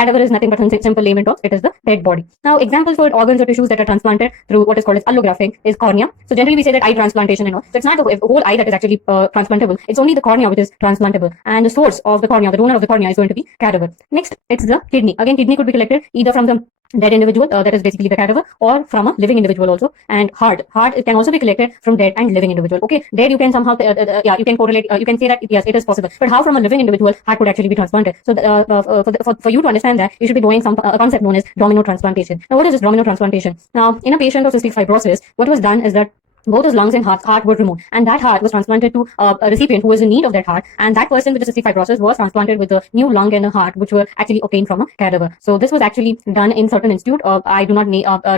Cadaver is nothing but a simple layman terms. It is the dead body. Now, examples for organs or tissues that are transplanted through what is called as allografting is cornea. So generally we say that eye transplantation and all. So it's not the whole eye that is actually transplantable. It's only the cornea which is transplantable, and the source of the cornea, the donor of the cornea, is going to be cadaver. Next, it's the kidney. Again, kidney could be collected either from the dead individual, that is basically the cadaver, or from a living individual also. And heart it can also be collected from dead and living individual. Okay, dead you can somehow you can correlate, you can say that yes, it is possible, but how from a living individual heart could actually be transplanted? So for you to understand that, you should be doing some concept known as domino transplantation. Now, what is this domino transplantation? Now, in a patient of cystic fibrosis, what was done is that both his lungs and heart were removed, and that heart was transplanted to a recipient who was in need of that heart, and that person with the cystic fibrosis was transplanted with a new lung and a heart which were actually obtained from a cadaver. So this was actually done in certain institute. I do not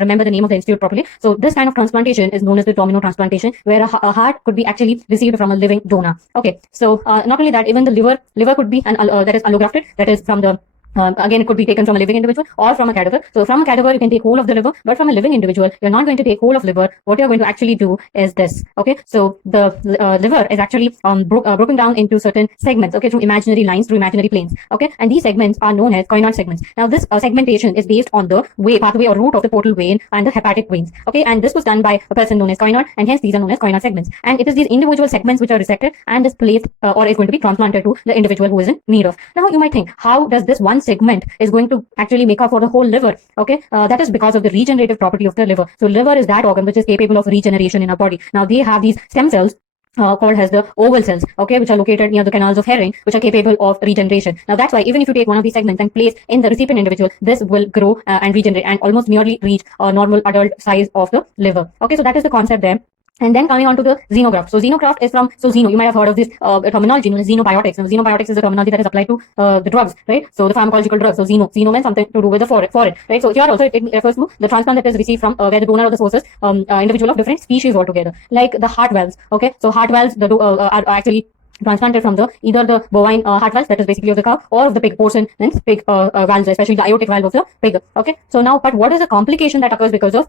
remember the name of the institute properly. So this kind of transplantation is known as the domino transplantation, where a heart could be actually received from a living donor. Okay, so not only that, even the liver could be that is allografted, that is from the again, it could be taken from a living individual or from a cadaver. So from a cadaver, you can take whole of the liver, but from a living individual, you're not going to take whole of liver. What you're going to actually do is this. Okay, so the liver is actually broken down into certain segments. Okay, through imaginary lines, through imaginary planes. Okay, and these segments are known as Coinard segments. Now, this segmentation is based on the pathway or route of the portal vein and the hepatic veins. Okay, and this was done by a person known as Coinard, and hence these are known as Coinard segments. And it is these individual segments which are resected and is placed or is going to be transplanted to the individual who is in need of. Now, you might think, how does this one segment is going to actually make up for the whole liver? Okay, that is because of the regenerative property of the liver. So liver is that organ which is capable of regeneration in our body. Now, they have these stem cells called as the oval cells, okay, which are located near the canals of Herring, which are capable of regeneration. Now, that's why even if you take one of these segments and place in the recipient individual, this will grow and regenerate and almost nearly reach a normal adult size of the liver. Okay, so that is the concept there. And then coming on to the xenograft. So xenograft is from, you might have heard of this terminology known as xenobiotics. Now, xenobiotics is a terminology that is applied to the drugs, right? So the pharmacological drugs. So xeno means something to do with the foreign, right? So here also it refers to the transplant that is received from where the donor or the sources individual of different species altogether, like the heart valves. Okay, so heart valves are actually transplanted from either the bovine heart valves, that is basically of the cow, or of the pig portion, and pig valves, especially the aortic valve of the pig. Okay, so now, but what is the complication that occurs because of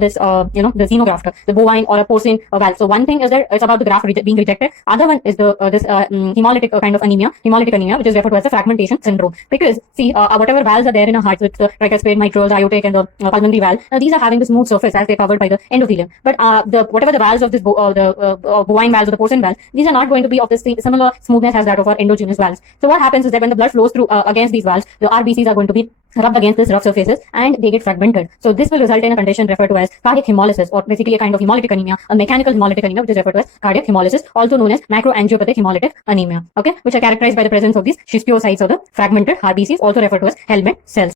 this the xenograft, the bovine or a porcine valve? So one thing is that it's about the graft being rejected. Other one is the hemolytic kind of anemia, which is referred to as the fragmentation syndrome. Because see, whatever valves are there in a heart, so it's the tricuspid, mitral, the aortic, and the pulmonary valve. Now, these are having the smooth surface as they're covered by the endothelium. But whatever the valves of this bovine valves or the porcine valves, these are not going to be of this similar smoothness as that of our endogenous valves. So what happens is that when the blood flows through against these valves, the RBCs are going to be rubbed against this rough surfaces and they get fragmented. So this will result in a condition referred to as cardiac hemolysis, or basically a kind of hemolytic anemia, a mechanical hemolytic anemia, which is referred to as cardiac hemolysis, also known as macroangiopathic hemolytic anemia. Okay, which are characterized by the presence of these schistocytes or the fragmented RBCs, also referred to as helmet cells.